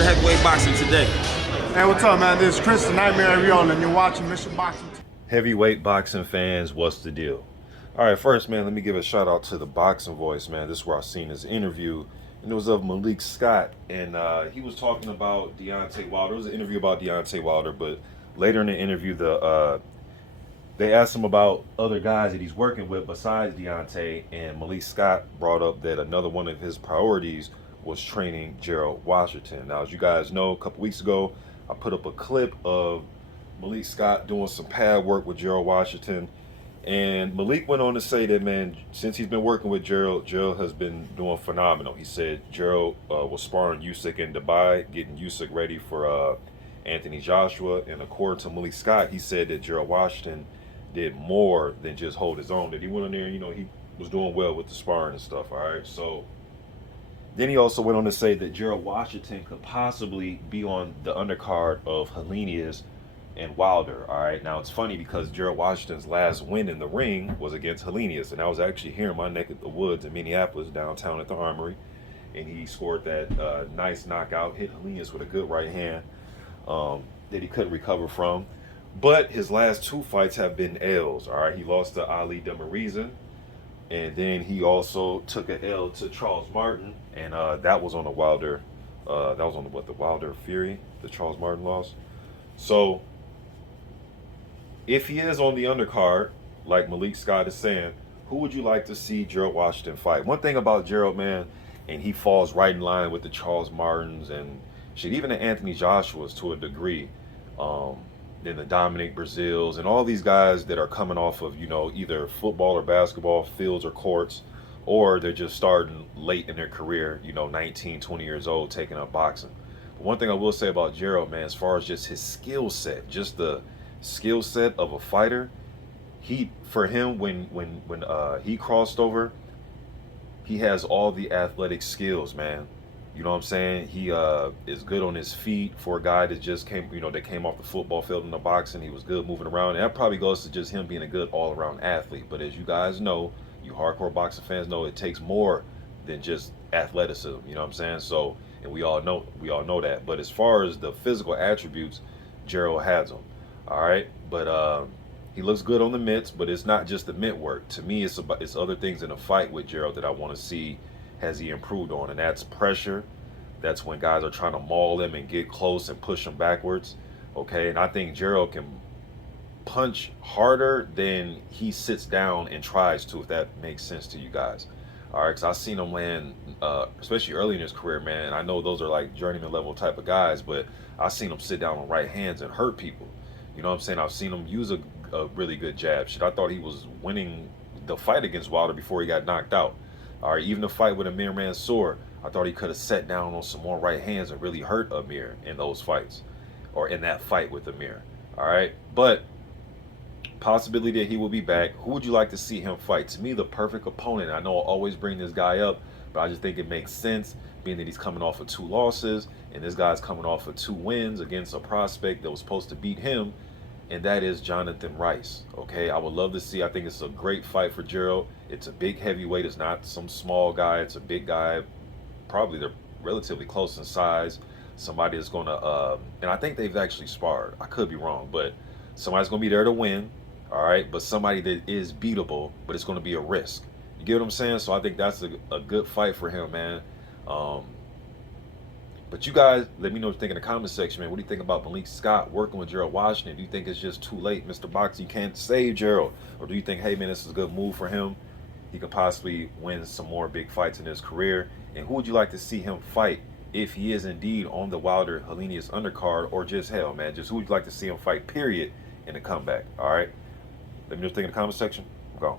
to Heavyweight Boxing Today. Hey, what's up, man? This is Chris, the Nightmare Real, and you're watching Mission Boxing. Heavyweight boxing fans, what's the deal? All right, first, man, let me give a shout out to the Boxing Voice, man. This is where I seen his interview, and it was of Malik Scott, and he was talking about Deontay Wilder. It was an interview about Deontay Wilder, but later in the interview, they asked him about other guys that he's working with besides Deontay, and Malik Scott brought up that another one of his priorities was training Gerald Washington. Now, as you guys know, a couple weeks ago, I put up a clip of Malik Scott doing some pad work with Gerald Washington, and Malik went on to say that, man, since he's been working with Gerald, Gerald has been doing phenomenal. He said Gerald was sparring Usyk in Dubai, getting Usyk ready for Anthony Joshua, and according to Malik Scott, he said that Gerald Washington did more than just hold his own, that he went in there, he was doing well with the sparring and stuff. All right, so then he also went on to say that Gerald Washington could possibly be on the undercard of Helenius and Wilder. All right, now it's funny because Gerald Washington's last win in the ring was against Helenius, and I was actually here in my neck of the woods in Minneapolis, downtown at the Armory, and he scored that nice knockout, hit Helenius with a good right hand that he couldn't recover from. But his last two fights have been L's. All right, he lost to Ali Demarizen, and then he also took an L to Charles Martin, and that was on the Wilder. That was on the Wilder Fury, the Charles Martin loss. So if he is on the undercard, like Malik Scott is saying, who would you like to see Gerald Washington fight? One thing about Gerald, man, and he falls right in line with the Charles Martins and shit, even the Anthony Joshuas to a degree. Then the Dominic Brazils and all these guys that are coming off of, either football or basketball fields or courts, or they're just starting late in their career, 19, 20 years old, taking up boxing. But one thing I will say about Gerald, man, as far as just his skill set, just the skill set of a fighter, for him, when he crossed over, he has all the athletic skills, man. You know what I'm saying? He is good on his feet for a guy that just came, that came off the football field in the boxing. He was good moving around. And that probably goes to just him being a good all-around athlete. But as you guys know, you hardcore boxing fans know, it takes more than just athleticism. You know what I'm saying? So, and we all know that. But as far as the physical attributes, Gerald has them. All right, but he looks good on the mitts. But it's not just the mitt work. To me, it's other things in a fight with Gerald that I want to see. Has he improved on, and that's pressure. That's when guys are trying to maul him and get close and push him backwards. Okay, and I think Gerald can punch harder than he sits down and tries to, if that makes sense to you guys. All right, because I've seen him land, especially early in his career, man. I know those are like journeyman level type of guys, but I've seen him sit down on right hands and hurt people. You know what I'm saying? I've seen him use a really good jab. Shit, I thought he was winning the fight against Wilder before he got knocked out. All right, even the fight with Amir Mansour, I thought he could have sat down on some more right hands and really hurt Amir in those fights, or in that fight with Amir. All right, but possibility that he will be back. Who would you like to see him fight? To me, the perfect opponent. I know I always bring this guy up, but I just think it makes sense, being that he's coming off of 2 losses, and this guy's coming off of 2 wins against a prospect that was supposed to beat him, and that is Jonathan Rice. Okay, I would love to see. I think it's a great fight for Gerald. It's a big heavyweight. It's not some small guy. It's a big guy. Probably they're relatively close in size. Somebody is going to, and I think they've actually sparred. I could be wrong, but somebody's going to be there to win. All right, but somebody that is beatable, but it's going to be a risk. You get what I'm saying? So I think that's a good fight for him, man. But you guys, let me know what you think in the comment section, man. What do you think about Malik Scott working with Gerald Washington? Do you think it's just too late, Mr. Boxing? You can't save Gerald? Or do you think, hey, man, this is a good move for him? He could possibly win some more big fights in his career. And who would you like to see him fight if he is indeed on the Wilder Helenius undercard, or just hell, man? Just who would you like to see him fight, period, in the comeback? All right? Let me know what you think in the comment section. Go.